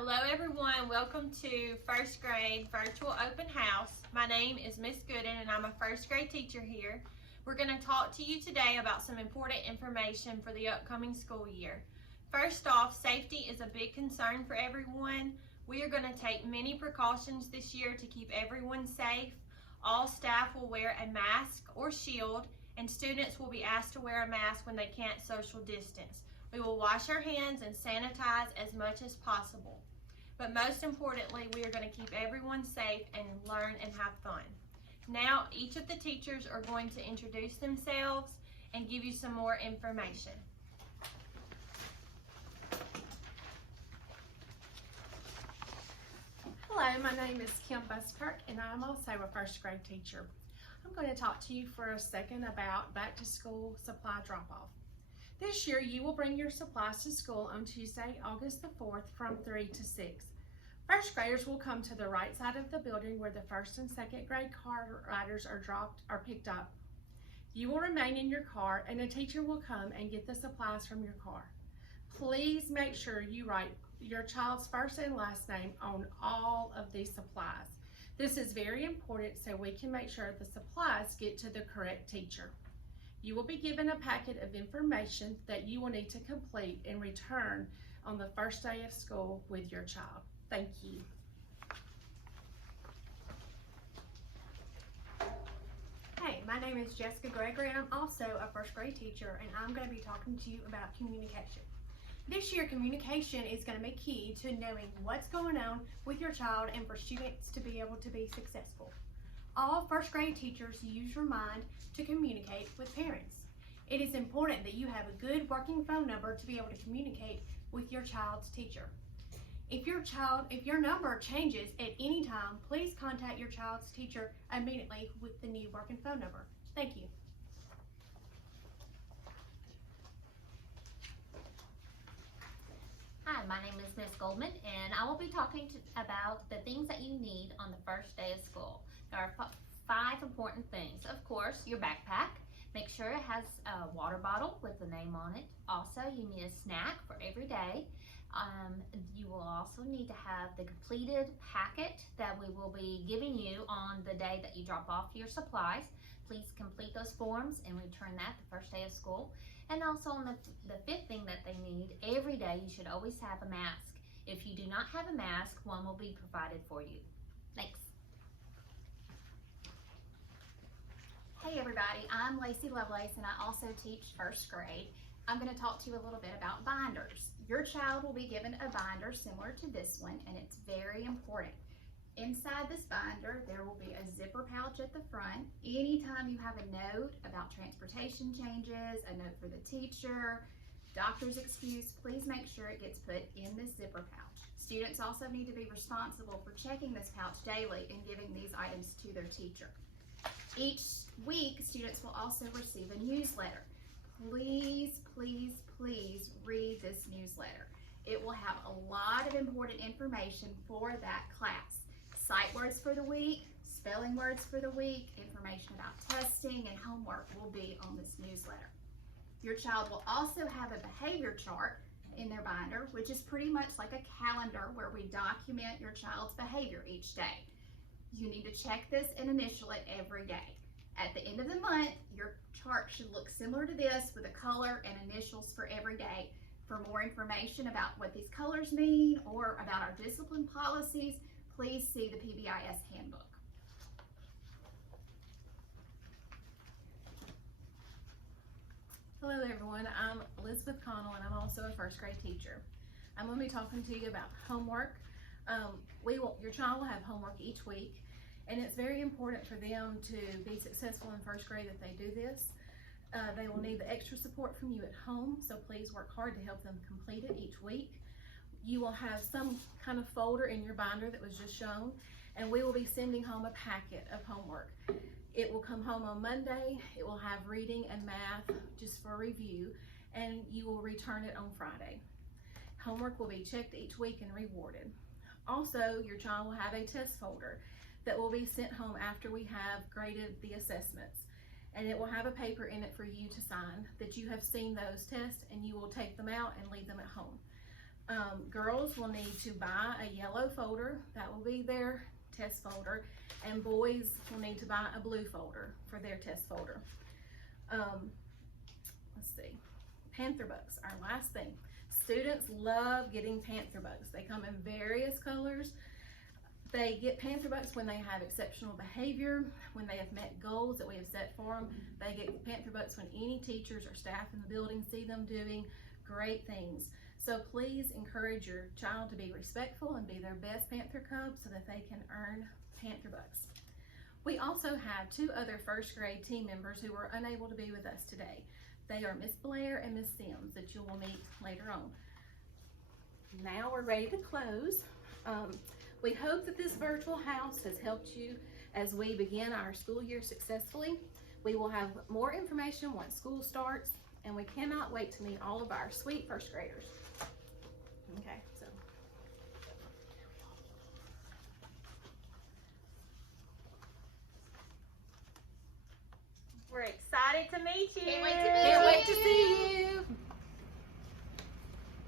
Hello everyone, welcome to first grade virtual open house. My name is Miss Gooden and I'm a first grade teacher here. We're going to talk to you today about some important information for the upcoming school year. First off, safety is a big concern for everyone. We are going to take many precautions this year to keep everyone safe. All staff will wear a mask or shield, and students will be asked to wear a mask when they can't social distance. We will wash our hands and sanitize as much as possible. But most importantly, we are going to keep everyone safe and learn and have fun. Now, each of the teachers are going to introduce themselves and give you some more information. Hello, my name is Kim Buskirk and I'm also a first grade teacher. I'm going to talk to you for a second about back to school supply drop-off. This year you will bring your supplies to school on Tuesday, August the 4th from 3 to 6. First graders will come to the right side of the building where the first and second grade car riders are picked up. You will remain in your car and a teacher will come and get the supplies from your car. Please make sure you write your child's first and last name on all of these supplies. This is very important so we can make sure the supplies get to the correct teacher. You will be given a packet of information that you will need to complete and return on the first day of school with your child. Thank you. Hey, my name is Jessica Gregory and I'm also a first grade teacher, and I'm going to be talking to you about communication. This year, communication is going to be key to knowing what's going on with your child and for students to be able to be successful. All first grade teachers use your mind to communicate with parents. It is important that you have a good working phone number to be able to communicate with your child's teacher. If your number changes at any time, please contact your child's teacher immediately with the new working phone number. Thank you. Hi, my name is Miss Goldman, and I will be talking about the things that you need on the first day of school. There are 5 important things. Of course, your backpack. Make sure it has a water bottle with the name on it. Also, you need a snack for every day. You will also need to have the completed packet that we will be giving you on the day that you drop off your supplies. Please complete those forms and return that the first day of school. And also on the 5th thing that they need, every day you should always have a mask. If you do not have a mask, one will be provided for you. Thanks. Hey everybody, I'm Lacey Lovelace and I also teach first grade. I'm going to talk to you a little bit about binders. Your child will be given a binder similar to this one, and it's very important. Inside this binder, there will be a zipper pouch at the front. Anytime you have a note about transportation changes, a note for the teacher, doctor's excuse, please make sure it gets put in this zipper pouch. Students also need to be responsible for checking this pouch daily and giving these items to their teacher. Each week, students will also receive a newsletter. Please, please, please read this newsletter. It will have a lot of important information for that class. Sight words for the week, spelling words for the week, information about testing and homework will be on this newsletter. Your child will also have a behavior chart in their binder, which is pretty much like a calendar where we document your child's behavior each day. You need to check this and initial it every day. At the end of the month, your chart should look similar to this with a color and initials for every day. For more information about what these colors mean or about our discipline policies, please see the PBIS handbook. Hello everyone, I'm Elizabeth Connell and I'm also a first grade teacher. I'm going to be talking to you about homework. Your child will have homework each week, and it's very important for them to be successful in first grade that they do this. They will need the extra support from you at home, so please work hard to help them complete it each week. You will have some kind of folder in your binder that was just shown, and we will be sending home a packet of homework. It will come home on Monday. It will have reading and math just for review, and you will return it on Friday. Homework will be checked each week and rewarded. Also, your child will have a test folder that will be sent home after we have graded the assessments, and it will have a paper in it for you to sign that you have seen those tests and you will take them out and leave them at home. Girls will need to buy a yellow folder, that will be their test folder, and boys will need to buy a blue folder for their test folder. Let's see, panther books, our last thing. Students love getting panther books. They come in various colors. They get panther books when they have exceptional behavior, when they have met goals that we have set for them. They get panther books when any teachers or staff in the building see them doing great things. So please encourage your child to be respectful and be their best Panther Cub so that they can earn Panther Bucks. We also have 2 other first grade team members who were unable to be with us today. They are Miss Blair and Miss Sims that you will meet later on. Now we're ready to close. We hope that this virtual house has helped you as we begin our school year successfully. We will have more information once school starts, and we cannot wait to meet all of our sweet first graders. Okay, so. We're excited to meet you. Can't wait to meet Can't wait to see